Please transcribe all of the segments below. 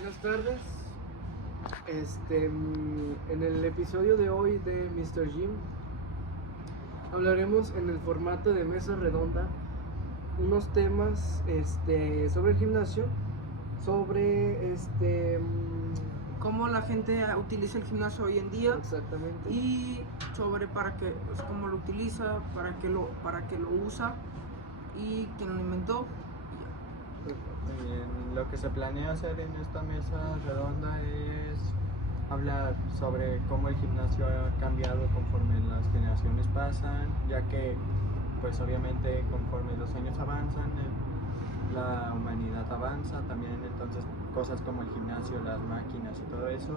Buenas tardes. En el episodio de hoy de Mr. Gym hablaremos en el formato de mesa redonda unos temas sobre el gimnasio, sobre cómo la gente utiliza el gimnasio hoy en día exactamente, y sobre para qué, cómo lo utiliza, para qué lo usa y quién lo inventó. Muy bien, lo que se planea hacer en esta mesa redonda es hablar sobre cómo el gimnasio ha cambiado conforme las generaciones pasan, ya que pues obviamente conforme los años avanzan, la humanidad avanza, también entonces cosas como el gimnasio, las máquinas y todo eso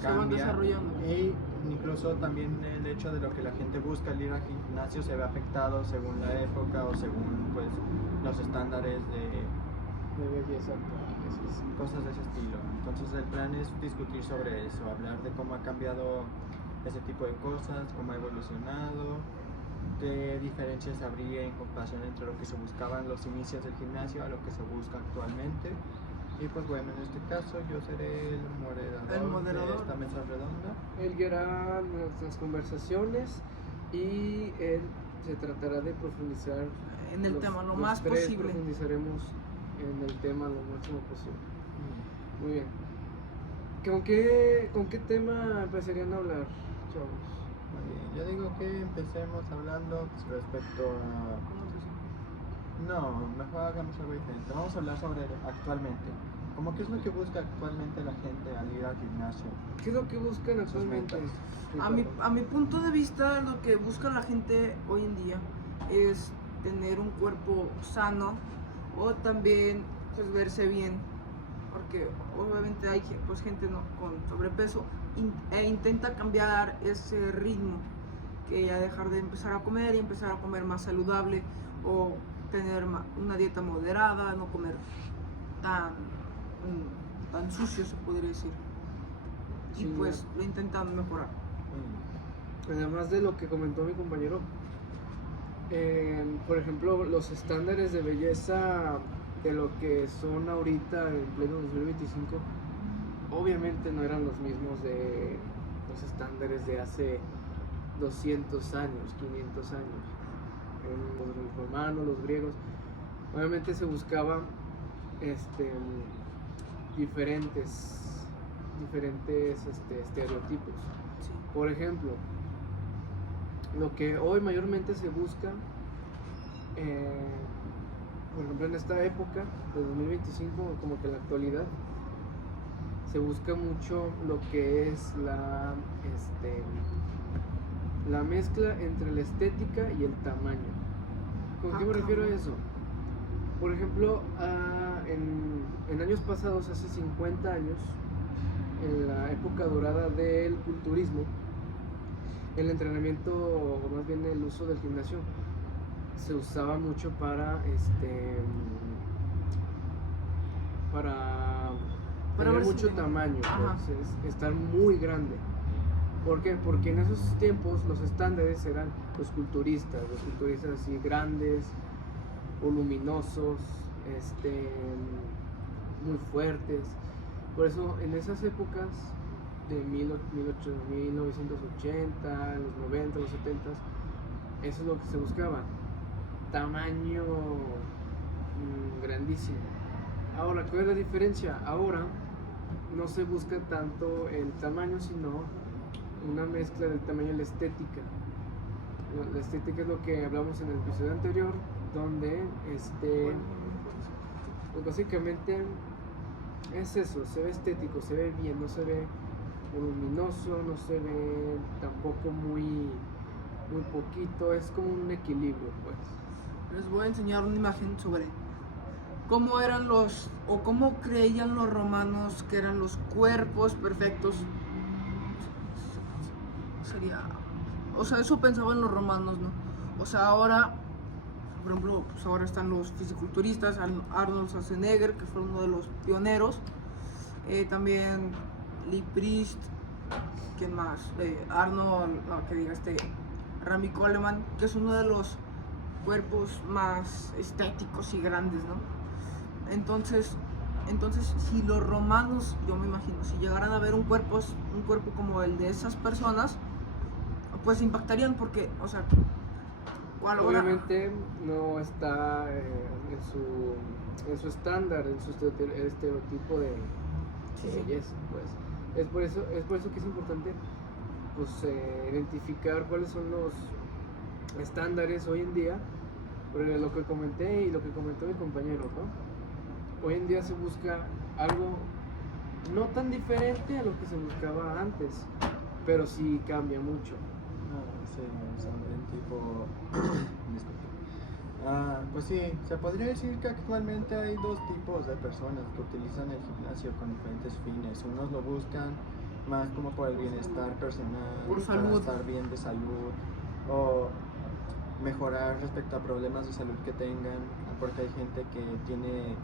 Se van cambia, desarrollando. y incluso también el hecho de lo que la gente busca al ir al gimnasio se ve afectado según la época o según pues los estándares de belleza actual. cosas de ese estilo. Entonces el plan es discutir sobre eso, hablar de cómo ha cambiado ese tipo de cosas, cómo ha evolucionado, qué diferencias habría en comparación entre lo que se buscaba en los inicios del gimnasio a lo que se busca actualmente. Y pues bueno, en este caso yo seré el moderador de esta mesa redonda. Él guiará nuestras conversaciones y él se tratará de profundizar En el tema lo los más tres posible. Profundizaremos en el tema lo máximo posible. Muy bien. ¿Con qué tema empezarían a hablar, chavos? Muy bien, yo digo que empecemos hablando pues, respecto a... No, mejor hagamos algo diferente. Vamos a hablar sobre actualmente. ¿Cómo qué es lo que busca actualmente la gente al ir al gimnasio? ¿Qué es lo que buscan actualmente? metas. A mi punto de vista, lo que busca la gente hoy en día es tener un cuerpo sano o también pues verse bien, porque obviamente hay pues gente con sobrepeso e intenta cambiar ese ritmo, que ya dejar de empezar a comer y empezar a comer más saludable o tener una dieta moderada, no comer tan sucio, se podría decir, y Sí, pues lo intentan mejorar. además de lo que comentó mi compañero, por ejemplo, los estándares de belleza de lo que son ahorita en pleno 2025, obviamente no eran los mismos de los estándares de hace 200 años, 500 años. Los romanos, los griegos, obviamente se buscaban diferentes estereotipos. Sí. Por ejemplo, lo que hoy mayormente se busca, por ejemplo en esta época de 2025, como que en la actualidad, se busca mucho lo que es la mezcla entre la estética y el tamaño. ¿Con qué me refiero a eso? Por ejemplo, en años pasados, hace 50 años, en la época dorada del culturismo, el entrenamiento, o más bien el uso del gimnasio, se usaba mucho para tener mucho tamaño, entonces, estar muy grande. ¿Por qué? Porque en esos tiempos los estándares eran los culturistas así grandes, voluminosos, muy fuertes. Por eso en esas épocas de 1980, los 90, los 70, eso es lo que se buscaba, tamaño grandísimo. Ahora, ¿cuál es la diferencia? Ahora no se busca tanto el tamaño, sino una mezcla del tamaño y la estética. La estética es lo que hablamos en el episodio anterior, donde pues básicamente es eso, se ve estético, se ve bien, no se ve luminoso, no se ve tampoco muy poquito, es como un equilibrio, pues. Les voy a enseñar una imagen sobre cómo eran cómo creían los romanos que eran los cuerpos perfectos. Eso pensaban los romanos, ¿no? O sea, ahora, por ejemplo, pues ahora están los fisiculturistas, Arnold Schwarzenegger, que fue uno de los pioneros, también Lee Priest, ¿quién más? Rami Coleman, que es uno de los cuerpos más estéticos y grandes, ¿no? Entonces, Entonces, si los romanos, yo me imagino, si llegaran a ver un cuerpo como el de esas personas, pues impactarían porque, o sea, Obviamente no está en su estándar, en su estereotipo de Sí, sí. belleza, pues. Es por eso que es importante, pues, identificar cuáles son los estándares hoy en día, porque lo que comenté y lo que comentó mi compañero, ¿no? Hoy en día se busca algo no tan diferente a lo que se buscaba antes, pero sí cambia mucho. Sí, son del tipo. Disculpe. Pues sí, se podría decir que actualmente hay dos tipos de personas que utilizan el gimnasio con diferentes fines. Unos lo buscan más como por el bienestar personal, Por para salud. estar bien de salud o mejorar respecto a problemas de salud que tengan, porque hay gente que tiene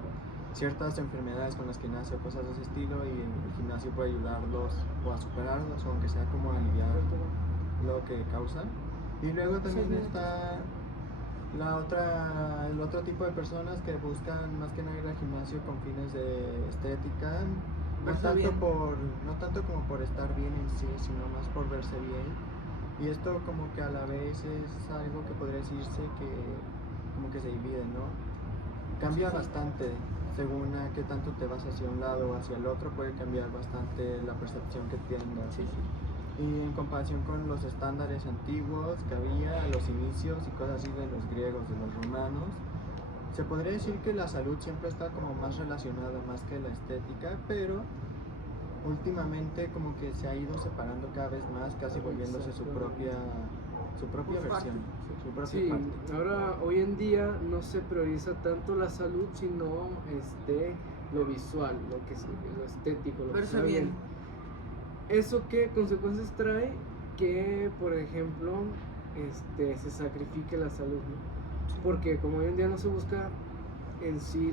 ciertas enfermedades con las que nace o cosas de ese estilo y el gimnasio puede ayudarlos o a superarlos o aunque sea como a aliviar lo que causan. Y luego también está el otro tipo de personas que buscan más que nada ir al gimnasio con fines de estética, no tanto como por estar bien en sí, sino más por verse bien. Y esto como que a la vez es algo que podría decirse que como que se divide, ¿no? Cambia bastante según a qué tanto te vas hacia un lado o hacia el otro, puede cambiar bastante la percepción que tengas. Y en comparación con los estándares antiguos que había a los inicios y cosas así de los griegos, de los romanos, se podría decir que la salud siempre está como más relacionada más que la estética, pero últimamente como que se ha ido separando cada vez más, casi volviéndose su propia versión, su propia Sí, parte. ahora hoy en día no se prioriza tanto la salud, sino lo visual, lo estético, lo que Verse se ve bien. ¿Eso qué consecuencias trae? Que, por ejemplo, se sacrifique la salud, ¿no? Porque como hoy en día no se busca en sí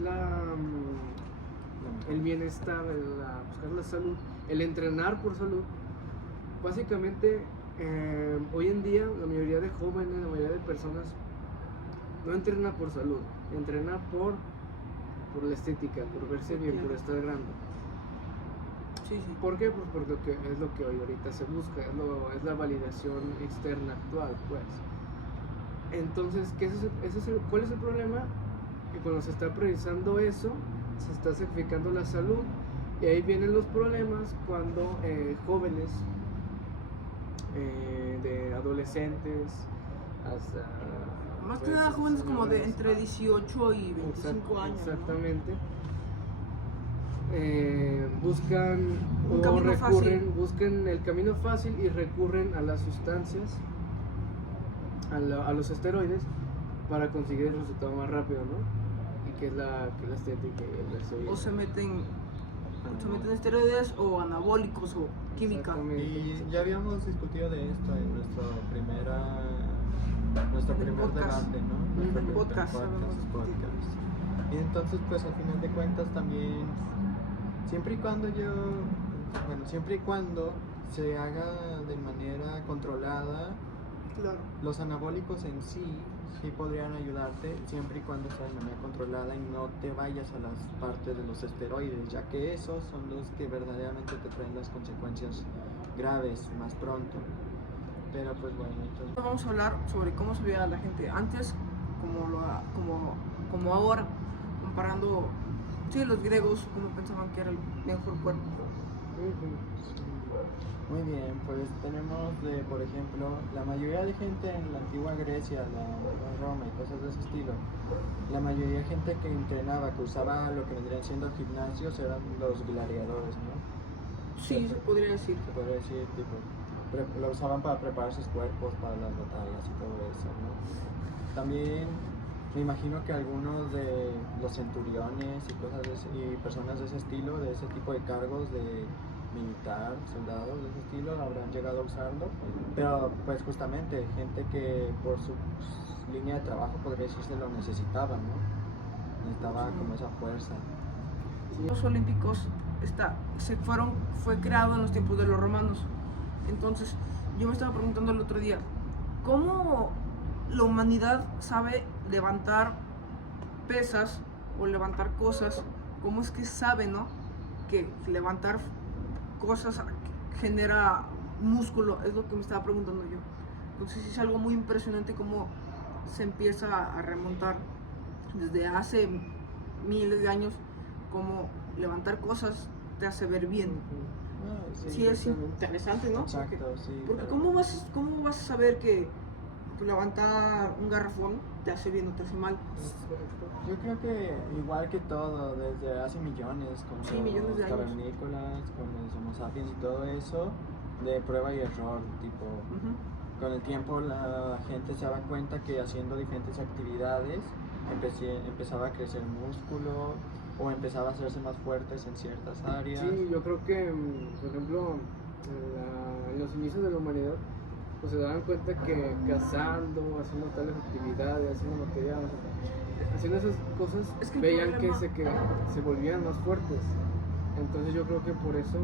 el bienestar, buscar la salud, el entrenar por salud, básicamente hoy en día la mayoría de jóvenes, la mayoría de personas no entrena por salud, entrena por la estética, por verse bien, por estar grande. Sí, sí. ¿Por qué? Pues porque es lo que hoy ahorita se busca, es la validación externa actual, pues. Entonces, ¿cuál es el problema? Que cuando se está priorizando eso, se está sacrificando la salud, y ahí vienen los problemas cuando jóvenes, de adolescentes hasta... Más que pues, nada jóvenes como de señores, entre 18 y 25 años. ¿no? Exactamente. Buscan Un camino buscan el camino fácil y recurren a las sustancias, a los esteroides, para conseguir el resultado más rápido, ¿no? Y que es la estética y el verse bien. O se meten esteroides o anabólicos o química. Exactamente. Y ya habíamos discutido de esto en nuestro primer podcast. debate, ¿no? En Nuestro el primer podcast, habíamos podcast. Y entonces, pues al final de cuentas también, siempre y cuando se haga de manera controlada, Claro. los anabólicos en sí podrían ayudarte siempre y cuando sea de manera controlada y no te vayas a las partes de los esteroides, ya que esos son los que verdaderamente te traen las consecuencias graves más pronto. Pero pues bueno, entonces... Vamos a hablar sobre cómo se veía la gente antes, como ahora, comparando los griegos, cómo pensaban que era el mejor cuerpo. Muy bien, pues tenemos por ejemplo, la mayoría de gente en la antigua Grecia, la antigua Roma y cosas de ese estilo, la mayoría de gente que entrenaba, que usaba lo que vendrían siendo gimnasios, eran los gladiadores, ¿no? Sí, se podría decir. Se podría decir, tipo, lo usaban para preparar sus cuerpos para las batallas y todo eso, ¿no? También me imagino que algunos de los centuriones y y personas de ese estilo, de ese tipo de cargos de militar, soldados de ese estilo, habrán llegado a usarlo, pero pues justamente gente que por su línea de trabajo podría decirse lo necesitaba, ¿no? Necesitaba como esa fuerza. Los olímpicos fue creado en los tiempos de los romanos. Entonces, yo me estaba preguntando el otro día, ¿cómo la humanidad sabe levantar pesas o levantar cosas cómo es que sabe, ¿no? Que levantar cosas genera músculo, es lo que me estaba preguntando yo. Entonces es algo muy impresionante cómo se empieza a remontar desde hace miles de años, cómo levantar cosas te hace ver bien. Sí, es interesante, ¿no? Exacto, sí. Porque pero- ¿cómo vas a saber que levantar un garrafón te hace bien o te hace mal? Yo creo que igual que todo, desde hace millones, con Sí, millones los de años. cavernícolas, con los Homo sapiens y todo eso, de prueba y error, tipo, Ujú. con el tiempo la gente se daba cuenta que haciendo diferentes actividades empezaba a crecer músculo o empezaba a hacerse más fuertes en ciertas áreas. Sí, yo creo que, por ejemplo, en los inicios de la humanidad, pues se daban cuenta que cazando, haciendo tales actividades, haciendo materiales, haciendo esas cosas, Es que el veían problema- que se volvían más fuertes. Entonces yo creo que por eso...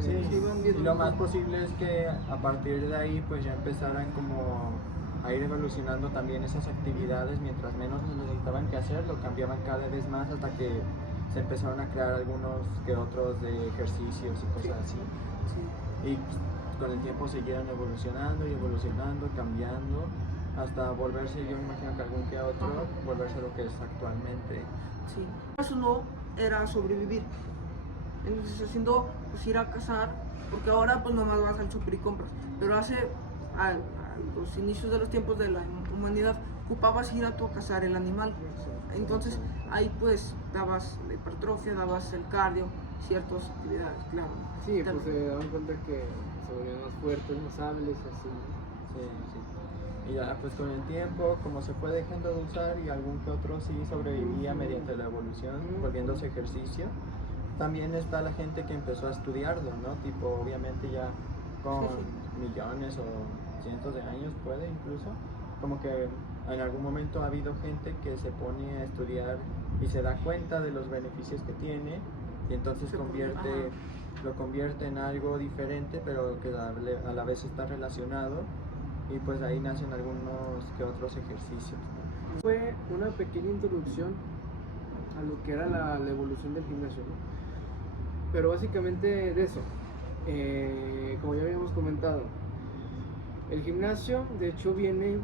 Sí, se iban y viendo lo un más poco. posible es que a partir de ahí pues ya empezaran como a ir evolucionando también esas actividades, mientras menos necesitaban que hacer, lo cambiaban cada vez más hasta que se empezaron a crear algunos que otros de ejercicios y cosas así. Sí. Y pues, con el tiempo siguieron evolucionando y evolucionando, cambiando, hasta volverse, yo imagino que algún que otro, Ajá. volverse lo que es actualmente. Sí. Eso no era sobrevivir. Entonces haciendo, pues ir a cazar, porque ahora pues nomás vas al super y compras. Pero a los inicios de los tiempos de la humanidad, ocupabas ir a tu a cazar el animal. Entonces ahí pues dabas la hipertrofia, dabas el cardio, ciertas actividades, claro. Sí, pues se daban cuenta que se volvían más fuertes, más hábiles, así. Sí, sí. Y ya pues con el tiempo, como se fue dejando de usar y algún que otro sí sobrevivía mediante la evolución, volviéndose ejercicio, también está la gente que empezó a estudiarlo, ¿no? Tipo, obviamente ya con millones o cientos de años puede incluso, como que en algún momento ha habido gente que se pone a estudiar y se da cuenta de los beneficios que tiene y entonces lo convierte en algo diferente, pero que a la vez está relacionado y pues ahí nacen algunos que otros ejercicios. Fue una pequeña introducción a lo que era la evolución del gimnasio, ¿no? Pero básicamente de eso, como ya habíamos comentado, el gimnasio de hecho viene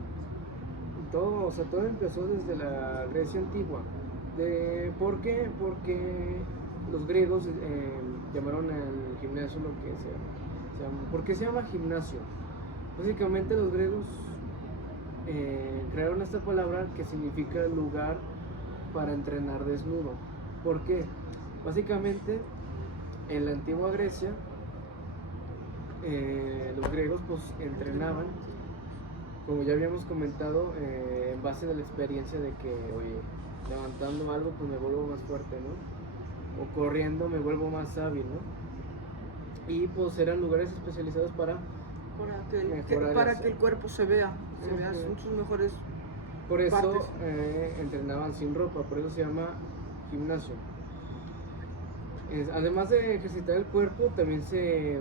todo, o sea, todo empezó desde la Grecia antigua. ¿Por qué? Porque los griegos llamaron al gimnasio lo que ¿por qué se llama gimnasio? Básicamente los griegos crearon esta palabra que significa lugar para entrenar desnudo. ¿Por qué? Básicamente en la antigua Grecia los griegos pues entrenaban, como ya habíamos comentado, en base de la experiencia de que, oye, levantando algo pues me vuelvo más fuerte, ¿no? O corriendo me vuelvo más hábil, ¿no? Y pues eran lugares especializados para para que el cuerpo se vea, son sus mejores. por eso partes. entrenaban sin ropa, por eso se llama gimnasio. Además de ejercitar el cuerpo, también se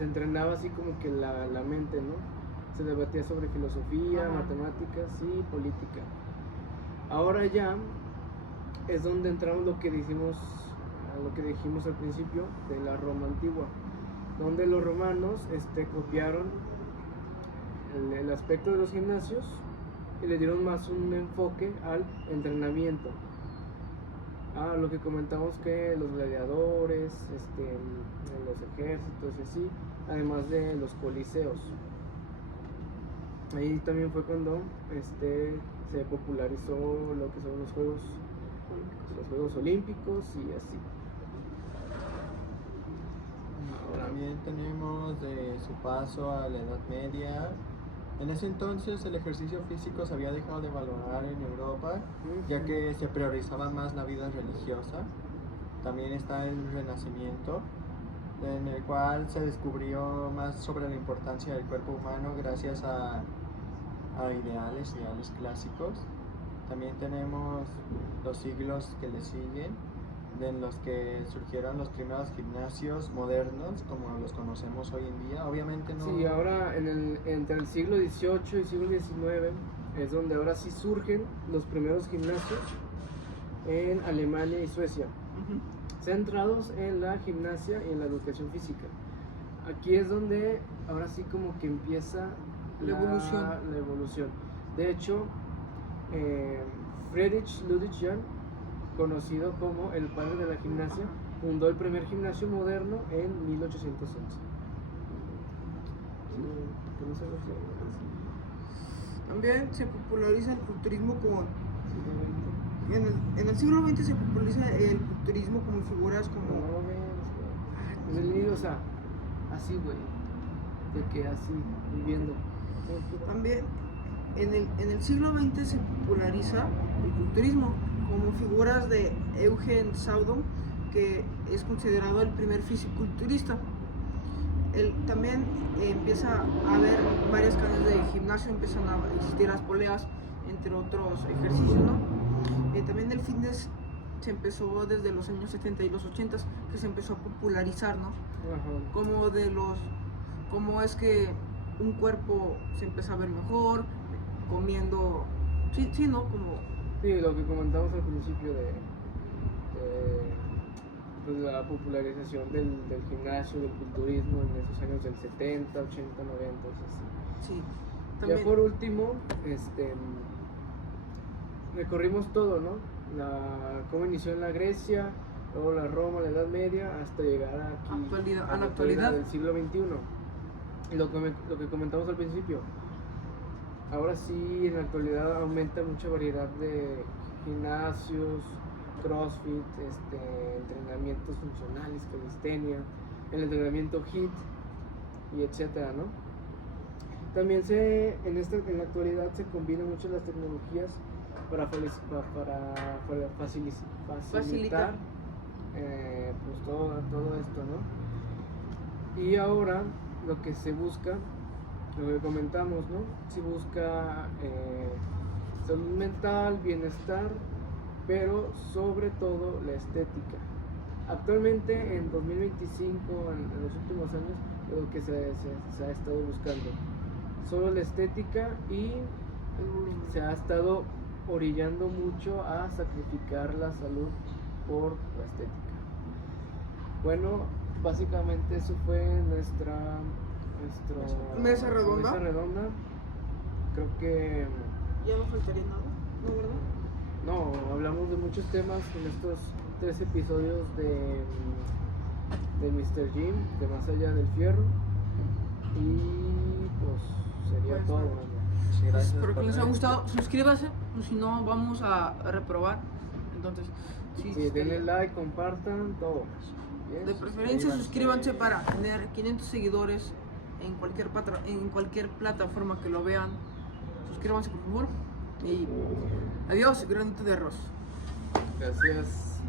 entrenaba así como que la mente, ¿no? Se debatía sobre filosofía, matemáticas y política. Ahora ya es donde entramos lo que dijimos al principio de la Roma antigua, donde los romanos copiaron el aspecto de los gimnasios y le dieron más un enfoque al entrenamiento. Lo que comentamos que los gladiadores, los ejércitos y así, además de los coliseos. Ahí también fue cuando se popularizó lo que son los Juegos Olímpicos y así. También tenemos de su paso a la Edad Media. En ese entonces el ejercicio físico se había dejado de valorar en Europa, ya que se priorizaba más la vida religiosa. También está el Renacimiento, en el cual se descubrió más sobre la importancia del cuerpo humano gracias a ideales clásicos. También tenemos los siglos que le siguen, en los que surgieron los primeros gimnasios modernos como los conocemos hoy en día. Obviamente no. Sí, ahora entre el siglo XVIII y siglo XIX es donde ahora sí surgen los primeros gimnasios en Alemania y Suecia, Ujú. centrados en la gimnasia y en la educación física. Aquí es donde ahora sí como que empieza La evolución. la evolución. De hecho, Friedrich Ludwig Jahn, conocido como el padre de la gimnasia, fundó el primer gimnasio moderno en 1811. También se populariza el culturismo en el siglo XX se populariza el culturismo como figuras como... O sea, así, güey. De que así, viviendo. También en el siglo XX se populariza el culturismo como figuras de Eugen Saudon, que es considerado el primer fisiculturista. También empieza a haber varias cadenas de gimnasio, empiezan a existir las poleas, entre otros ejercicios, ¿no? También el fitness se empezó desde los años 70 y los 80, que se empezó a popularizar, ¿no? Ajá. Cómo es que un cuerpo se empieza a ver mejor, comiendo, sí, ¿no? Como Sí, lo que comentamos al principio pues, la popularización del gimnasio, del culturismo en esos años del 70, 80, 90, así. sí, Ya también, por último, recorrimos todo, ¿no? Cómo inició en la Grecia, luego la Roma, la Edad Media, hasta llegar aquí a la actualidad. del siglo XXI. Y lo que comentamos al principio, ahora sí, en la actualidad aumenta mucha variedad de gimnasios, crossfit, entrenamientos funcionales, calistenia, el entrenamiento HIIT y etcétera, ¿no? También en la actualidad se combinan mucho las tecnologías para facilitar pues todo esto, ¿no? Y ahora lo que se busca, lo que comentamos, ¿no? Se busca salud mental, bienestar, pero sobre todo la estética. Actualmente en 2025, en los últimos años, lo que se ha estado buscando solo la estética, y se ha estado orillando mucho a sacrificar la salud por la estética. Bueno, básicamente eso fue nuestra Mesa redonda. Creo que ya no faltaría nada, ¿no, verdad? no, hablamos de muchos temas en estos 3 episodios de Mr. Gym, de Más Allá del Fierro. Y pues sería Pues, todo. Sí, gracias Espero que por les haya ver. gustado, suscríbase, pues si no vamos a reprobar. Entonces, Sí, denle like, compartan, todo. Bien, de preferencia suscríbanse para tener 500 seguidores en cualquier plataforma que lo vean. Suscríbanse por favor. Y adiós, granito de arroz. Gracias.